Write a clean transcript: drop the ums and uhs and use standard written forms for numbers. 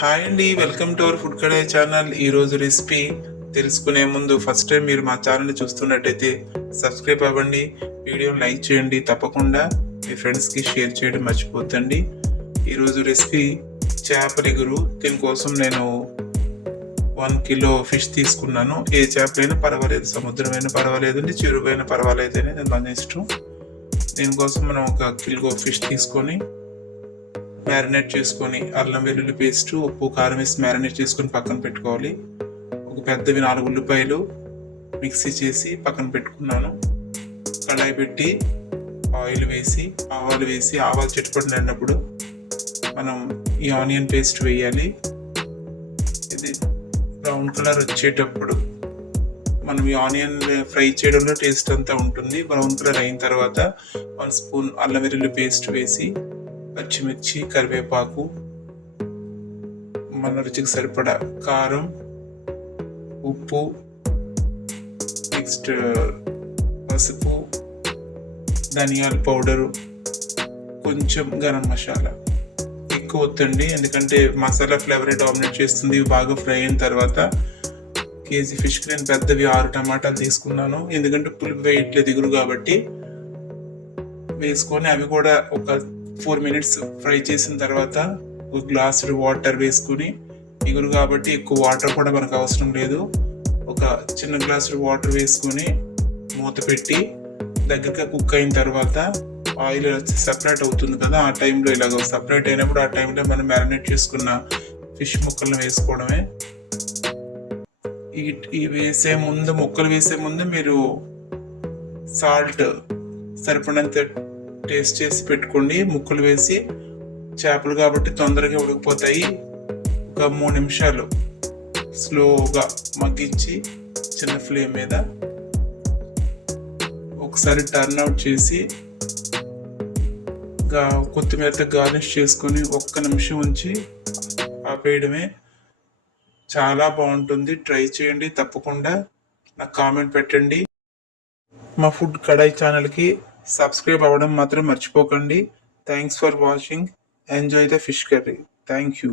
Hi అండి, welcome to our food kadai channel. ఈరోజు recipe తెలుసుకునే ముందు ఫస్ట్ టైం మీరు మా ఛానల్ని చూస్తున్నట్టయితే సబ్స్క్రైబ్ అవ్వండి, వీడియోని లైక్ చేయండి, తప్పకుండా మీ ఫ్రెండ్స్కి షేర్ చేయడం మర్చిపోతండి. ఈరోజు రెసిపీ చేపల ఎగురు. దీనికోసం నేను 1 కిలో ఫిష్ తీసుకున్నాను. ఏ చేపలైనా పర్వాలేదు, సముద్రమైనా పర్వాలేదండి, చెరువైనా పర్వాలేదని మన ఇష్టం. దీనికోసం మనం 1 కిలో ఫిష్ తీసుకొని మ్యారినేట్ చేసుకొని అల్లం వెల్లుల్లి పేస్ట్, ఉప్పు, కారం వేసి మ్యారినేట్ చేసుకొని పక్కన పెట్టుకోవాలి. ఒక పెద్దవి 4 ఉల్లిపాయలు మిక్సీ చేసి పక్కన పెట్టుకున్నాను. కడాయి పెట్టి ఆయిల్ వేసి ఆవాలు చిటపటలాడినప్పుడు మనం ఈ ఆనియన్ పేస్ట్ వేయాలి. ఇది బ్రౌన్ కలర్ వచ్చేటప్పుడు మనం ఈ ఆనియన్ ఫ్రై చేయడంలో టేస్ట్ అంతా ఉంటుంది. బ్రౌన్ కలర్ అయిన తర్వాత 1 స్పూన్ అల్లం వెల్లుల్లి పేస్ట్ వేసి పచ్చిమిర్చి, కరివేపాకు, మన రుచికి సరిపడా కారం, ఉప్పు, నెక్స్ట్ పసుపు, ధనియాల పౌడరు, కొంచెం గరం మసాలా. ఎక్కువ వద్దండి, ఎందుకంటే మసాలా ఫ్లేవర్ డామినేట్ చేస్తుంది. ఇవి బాగా ఫ్రై అయిన తర్వాత కేజీ ఫిష్కి నేను పెద్దవి 6 టమాటాలు తీసుకున్నాను. ఎందుకంటే పులుపు వేయట్లేదు దిగురు కాబట్టి. వేసుకొని అవి కూడా ఒక 4 మినిట్స్ ఫ్రై చేసిన తర్వాత ఒక గ్లాసు వాటర్ వేసుకుని, ఎగురు కాబట్టి ఎక్కువ వాటర్ కూడా మనకు అవసరం లేదు. ఒక చిన్న గ్లాసు వాటర్ వేసుకొని మూత పెట్టి దగ్గరగా కుక్ అయిన తర్వాత ఆయిల్ సపరేట్ అవుతుంది కదా, ఆ టైంలో ఇలాగ సపరేట్ అయినప్పుడు ఆ టైంలో మనం మ్యారినేట్ చేసుకున్న ఫిష్ ముక్కలను వేసుకోవడమే. ముక్కలు వేసే ముందు మీరు సాల్ట్ సరిపడినంత టేస్ట్ చేసి పెట్టుకోండి. ముక్కలు వేసి, చేపలు కాబట్టి తొందరగా ఉడికిపోతాయి. ఒక 3 నిమిషాలు స్లోగా మగ్గించి చిన్న ఫ్లేమ్ మీద ఒకసారి టర్న్ అవుట్ చేసి కొత్తిమీరతో గార్నిష్ చేసుకొని 1 నిమిషం ఉంచి ఆపేయడమే. చాలా బాగుంటుంది, ట్రై చేయండి, తప్పకుండా నాకు కామెంట్ పెట్టండి. మా ఫుడ్ కడాయి ఛానల్కి సబ్స్క్రైబ్ అవ్వడం మాత్రం మర్చిపోకండి. Thanks for watching. Enjoy the fish curry. Thank you.